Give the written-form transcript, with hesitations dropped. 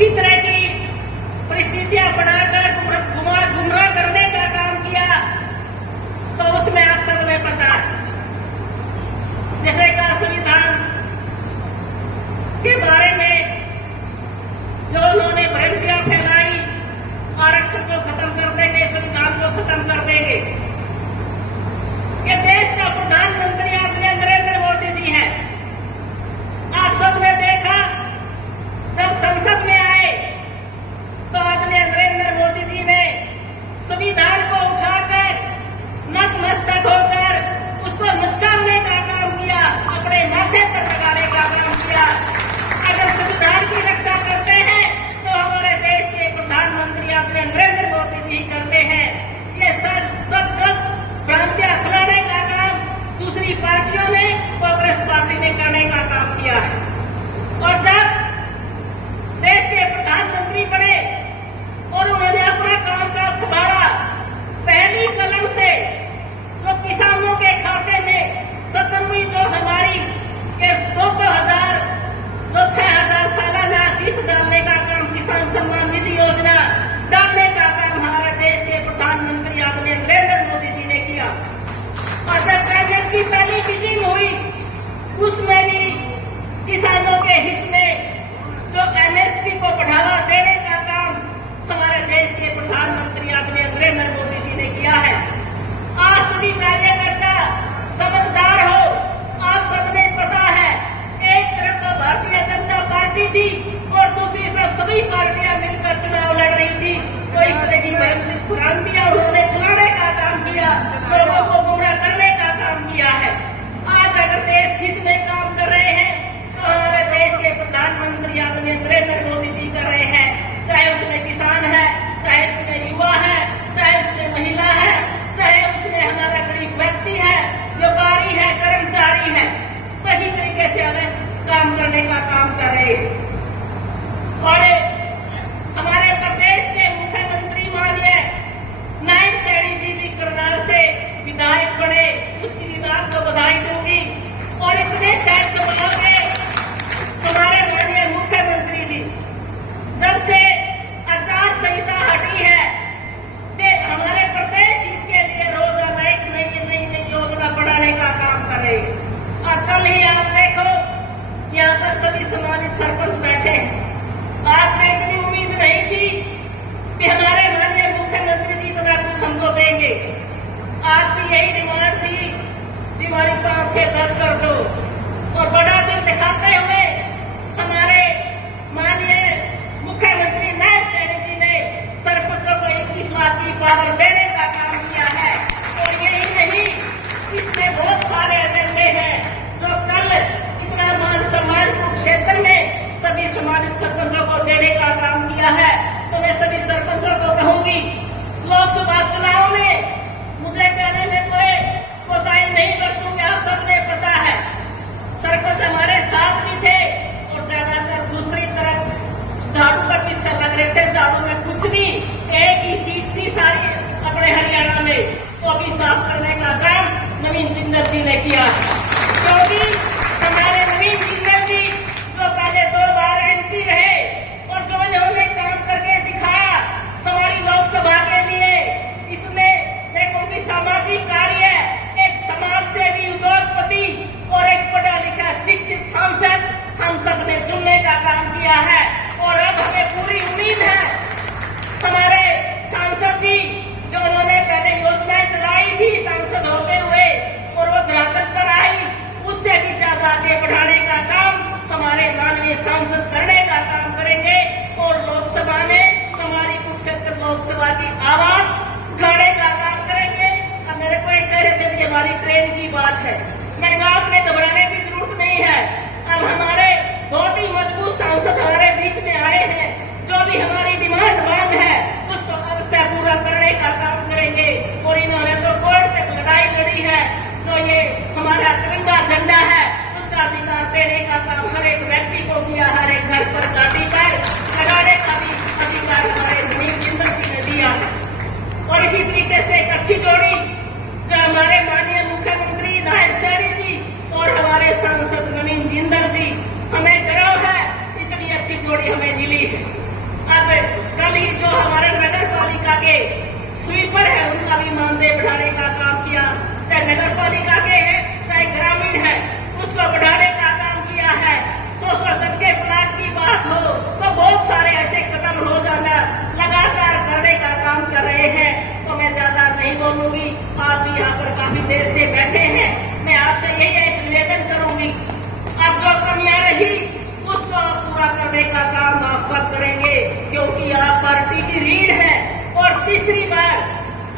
उसी तरह की परिस्थितियां बनाकर गुमराह करने का काम किया, तो उसमें आप सबने पता है, जैसे का संविधान के बारे में जो उन्होंने भ्रांतियां फैलाई, आरक्षण को खत्म कर देंगे, संविधान को खत्म कर देंगे। ये देश का प्रधानमंत्री आदरणीय नरेंद्र मोदी जी हैं। आप सबने देखा, जब संसद में आए तो आदरणीय नरेंद्र मोदी जी ने संविधान को उठाकर नतमस्तक होकर उसको नचकाने का काम किया, अपने माथे पर लगाने का काम किया। अगर संविधान की रक्षा करते हैं तो हमारे देश के प्रधानमंत्री आदरणीय नरेंद्र मोदी जी करते हैं। ये सब भ्रांतियां फैलाने का काम दूसरी पार्टियों ने, कांग्रेस पार्टी ने करने का काम किया है। और जब देश के प्रधानमंत्री बने और उन्होंने अपना कामकाज संभाला, पहली कलम से जो किसानों के खाते में 17वीं जो हमारी के 2000 जो 6000 सालाना किस्त डालने का काम, किसान सम्मान निधि योजना डालने का काम हमारे देश के प्रधानमंत्री आदरणीय नरेंद्र मोदी जी ने किया। और जब कैबिनेट की पहली मीटिंग हुई, उसमें भी किसानों के हित में जो एमएसपी को बढ़ावा देने का काम हमारे देश के प्रधानमंत्री आदरणीय नरेंद्र मोदी जी ने किया है। आप सभी कार्यकर्ता समझदार हो, आप सबने पता है, एक तरफ तो भारतीय जनता पार्टी थी और दूसरी तरफ सभी पार्टियां मिलकर चुनाव लड़ रही थी, तो इस तरह की भ्रांतियां उन्होंने फैलाने का काम किया, लोगों को गुमराह करने का काम किया है। आज अगर देश हित में काम कर रहे हैं तो हमारे देश के प्रधानमंत्री आदरणीय नरेंद्र मोदी जी कर रहे हैं, चाहे उसमें किसान है, चाहे उसमें युवा है, चाहे उसमें महिला है, चाहे उसमें हमारा गरीब व्यक्ति है, व्यापारी है, कर्मचारी है, तो इसी तरीके से हमें काम करने का काम कर रहे हैं। और हमारे प्रदेश के मुख्यमंत्री माननीय नायब सैनी जी भी करनाल से विधायक बने, उसकी भी मैं आपको बधाई दूंगी। और इतने शहर समाज के हमारे माननीय मुख्यमंत्री जी, जब से आचार संहिता हटी है, हमारे प्रदेश हित के लिए रोजाना एक नई योजना बढ़ाने का काम कर रहे हैं। और कल ही आप देखो, यहाँ पर सभी सम्मानित सरपंच बैठे हैं। आपने इतनी उम्मीद नहीं की कि हमारे माननीय मुख्यमंत्री जी इतना कुछ हमको देंगे। आपकी यही डिमांड थी जी, हमारी 5 से 10 कर दो, और बड़ा दिल दिखाते हुए हमारे माननीय मुख्यमंत्री नायब सैनी जी ने सरपंचों को 21 लाख की पावर देने का काम किया है। और यही नहीं, इसमें बहुत सारे एजेंडे हैं जो कल इतना मान सम्मान क्षेत्र में सभी सम्मानित सरपंचों को देने का काम किया है। तो मैं सभी सरपंचों को कहूंगी, लोकसभा चुनाव में मुझे कहने में कोई कोताही नहीं बरतूंगी। आप सबने पता है, सरपंच हमारे साथ भी थे और ज्यादातर दूसरी तरफ झाड़ू का पीछे लग रहे थे। झाड़ू में कुछ नहीं, एक ही सीट थी सारी अपने हरियाणा में, वो भी साफ करने का काम नवीन जिंदल जी ने किया। क्योंकि हमारे नवीन जिंदल जी जो पहले 2 बार एमपी रहे और जो इन्होंने काम करके दिखाया हमारी लोकसभा के लिए, इसने देखो भी सामाजिक कार्य, एक समाज सेवी, उद्योगपति और एक पढ़ा लिखा शिक्षित सांसद हम सबने चुनने का काम किया है। और अब हमें पूरी उम्मीद है हमारे सांसद जी, जो उन्होंने पहले योजनाएं चलाई थी सांसद होते हुए और वो धरातल पर आई, उससे भी काफी देर से बैठे हैं, मैं आपसे यही एक निवेदन करूंगी, अब जो कमियां रही उसको पूरा करने का काम आप सब करेंगे, क्योंकि आप पार्टी की रीढ़ है और तीसरी बार